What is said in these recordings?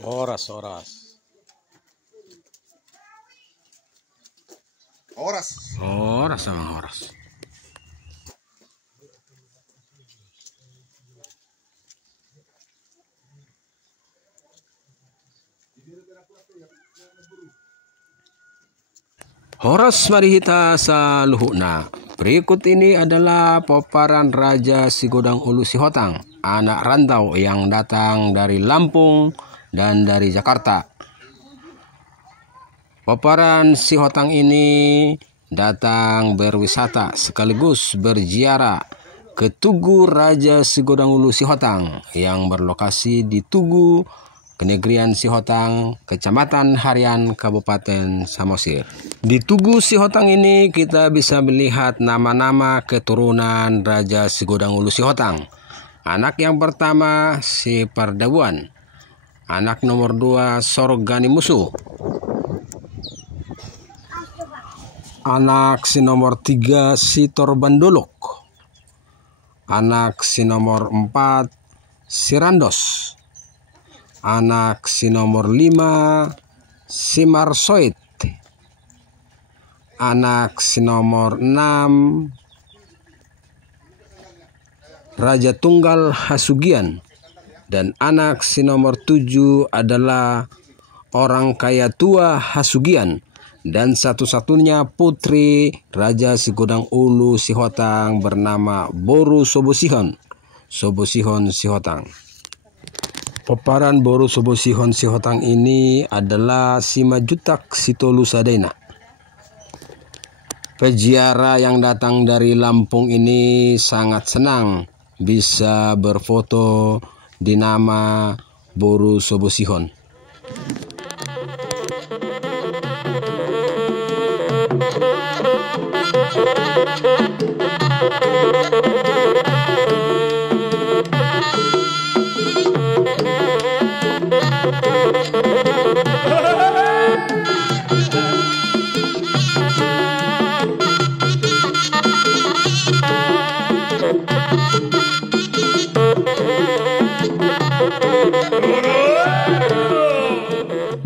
Oras, oras. Oras. Oras sama oras. Horas marihita sa luhuna. Berikut ini adalah paparan Raja Sigodang Ulu Sihotang, anak rantau yang datang dari Lampung dan dari Jakarta. Paparan Sihotang ini datang berwisata sekaligus berziarah ke Tugu Raja Sigodang Ulu Sihotang yang berlokasi di Tugu, Kenegrian Sihotang, Kecamatan Harian, Kabupaten Samosir. Di Tugu Sihotang ini kita bisa melihat nama-nama keturunan Raja Sigodang Ulu Sihotang. Anak yang pertama si Pardabuan, anak nomor 2 Sorgani Musuh, anak si nomor 3 si Torbandolok, anak si nomor 4 si Randos, anak si nomor 5 si Marsoid, anak si nomor 6 Raja Tunggal Hasugian, dan anak si nomor 7 adalah orang kaya tua Hasugian, dan satu-satunya putri Raja Sigodang Ulu Sihotang bernama Boru Sobosihon Sihotang. Paparan Boru Sobosihon Sihotang ini adalah Simajutak Sitolu Sadena. Peziarah yang datang dari Lampung ini sangat senang bisa berfoto di nama Boru Sobosihon.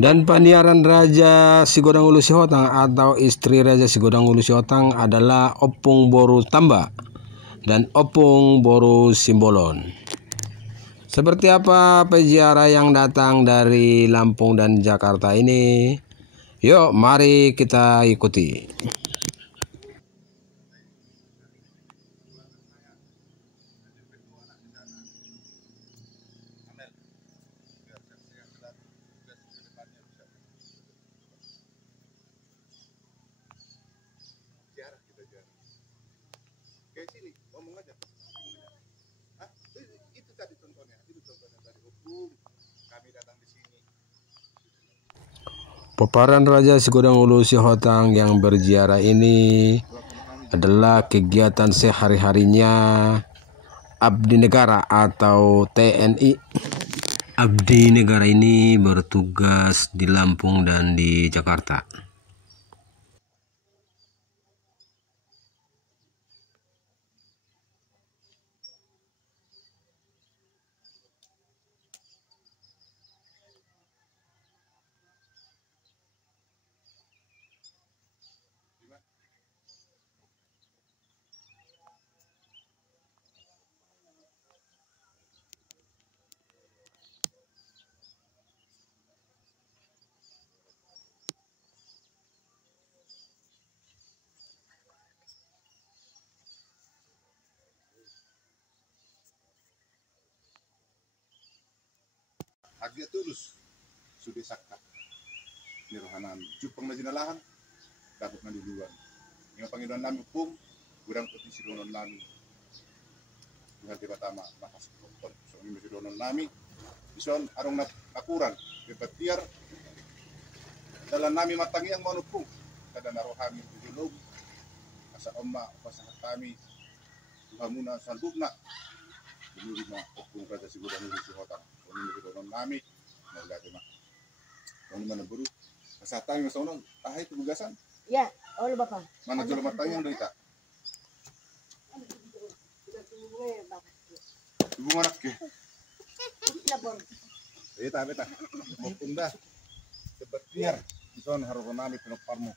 Dan paniaran Raja Sigodang Ulu Sihotang atau istri Raja Sigodang Ulu Sihotang adalah Opung Boru Tamba dan Opung Boru Simbolon. Seperti apa peziarah yang datang dari Lampung dan Jakarta ini? Yuk, mari kita ikuti. Kayak sini, ngomong aja. Hah? Itu tadi contohnya tadi hukum. Kami datang di sini. Paparan Raja Sigodang Ulu Sihotang yang berziarah ini adalah kegiatan sehari-harinya abdi negara atau TNI. Abdi negara ini bertugas di Lampung dan di Jakarta. Agak tulus sudah sakit nirohanan cupang na jinalahan dapat na duluan yung Panginoon namin pong kurang putih si donon namin Tuhan tiba tama makas so ini si donon namin ison arong nakuran kepetiar dalam nami matangi ang manupong kada narohami tujulog asa omma pasahat kami Tuhan muna salbugna Dulu na kung Raja Sigodang Ulu Sihotang ini si donon nami nagdati na kung naman naburu kasatang yung sa unang tahay tubugasan ya oleh bapak mana jual matang yang derita ibu anak ke Beta. Mukung dah. Sepertiar. Ison harus nami penoparmu.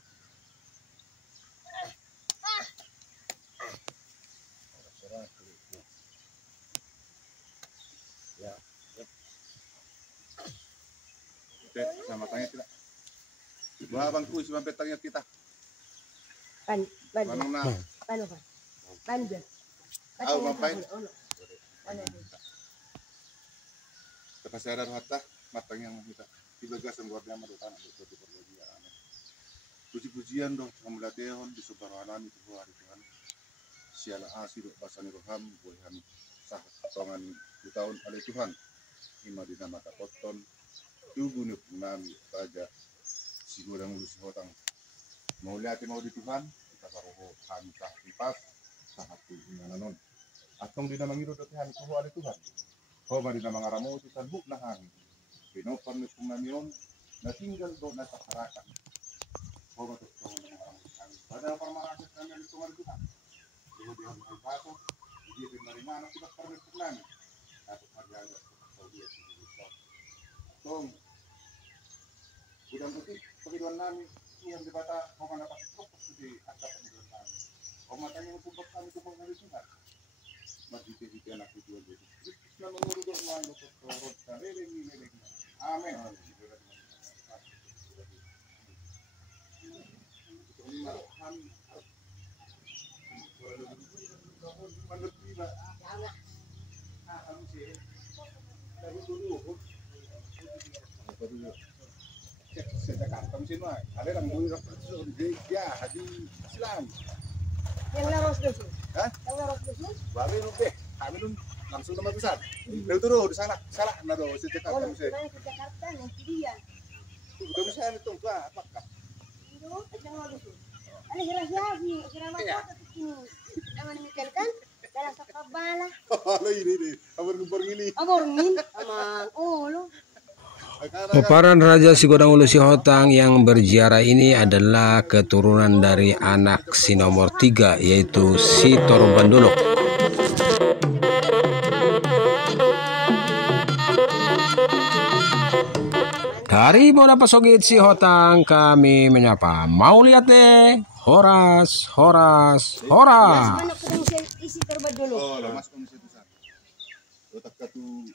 Ya. Oke, sama tanya tidak. Dua bangku isi petangnya kita. Ban. Manang na. Ban dia. Aw, mampain. Kepasaran hatta matang yang kita. Dibagas ang guardia madutan ang ito di perbagian. Puji-pujian dong kamu latihon di subhanahu itu hari Tuhan. Siala asih do basani roham boyhan sah tongan di tahun oleh Tuhan. Ima dinamata poton. Tubuh ni nami raja si godang ulu si hotang. Mau lihat mau di Tuhan kita saroho kami sah lipas sahat nanon. Atong dinamangiro do Tuhan itu oleh Tuhan. Ho mari na mga ramo ti sanbuk na hangin. Pinopan ni kumamiyon na tinggal do na sa harakan. Ho matok sa mga ramo ti hangin. Pada pamarakat kami ang Tuhan Tuhan. Kemudian ay bato, hindi rin marimana kita permit namin. Dapat magyaga sa Saudi at Sibirisa. Tong, budang putih, pagkiluan namin, siyang di bata, ho man napasitrok, kasi at kapagkiluan namin. Ho matanya mo subak kami tumang nalisunan. Magditi-diti anak itu aja. Kristus na menurut Allah untuk turut sarili milik. Amin. Yang laros dusun. Hah? Yang laros dusun. Babe lu deh, kami lu langsung tempat besar. Lalu turun di sana, salah nado sejak Oh, kamu sih. orang ke Jakarta nanti dia. Kamu saya itu apa? Itu yang laros dusun. Ada hirasi, hirama kota tuh. Nama demikian kan? Dalam sakabala. Halo ini, kabar ngumpul ini. Abormin, aman. Oh, lo. Peparan Raja Sigodang Ulu Sihotang yang berziarah ini adalah keturunan dari anak si nomor 3, yaitu si Torbanduluk. Dari Bona Pasogit Sihotang kami menyapa. Mau lihat deh, Horas. Mana ketemu isi Torbanduluk. Oh, lemas kamu situ sana. Otak katu